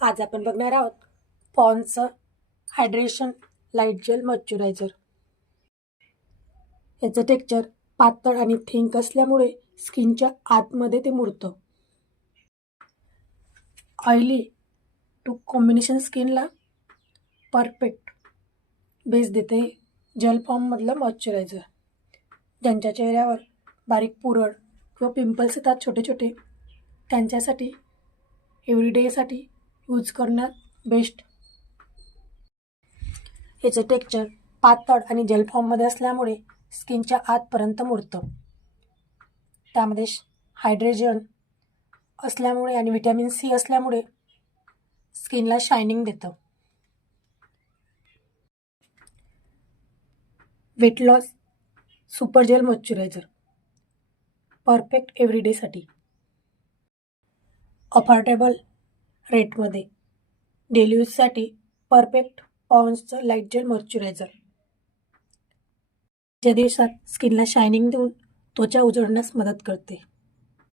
आज आपण बघणार आहोत पॉन्डचं हायड्रेशन लाईट जेल मॉइश्चरायझर. याचं टेक्स्चर पातळ आणि थिंक असल्यामुळे स्किनच्या आतमध्ये ते मुरतं. ऑइली टू कॉम्बिनेशन स्किनला परफेक्ट बेस देते जेल फॉर्ममधलं मॉइश्चरायझर. ज्यांच्या चेहऱ्यावर बारीक पुरळ किंवा पिंपल्स येतात छोटे छोटे, त्यांच्यासाठी एव्हरीडेसाठी यूज करण्यात बेस्ट. याचं टेक्स्चर पातळ आणि जेल फॉर्ममध्ये असल्यामुळे स्किनच्या आतपर्यंत मुरतं. त्यामध्ये हायड्रेशन असल्यामुळे आणि व्हिटॅमिन सी असल्यामुळे स्किनला शायनिंग देतं. Weight loss super gel moisturiser perfect एव्हरीडेसाठी. अफोर्डेबल रेटमध्ये डेली यूजसाठी परफेक्ट पॉन्ड्सचं लाईट जेल मॉइश्चरायझर. ज्या दिवसात स्किनला शायनिंग देऊन त्वचा उजळण्यास मदत करते.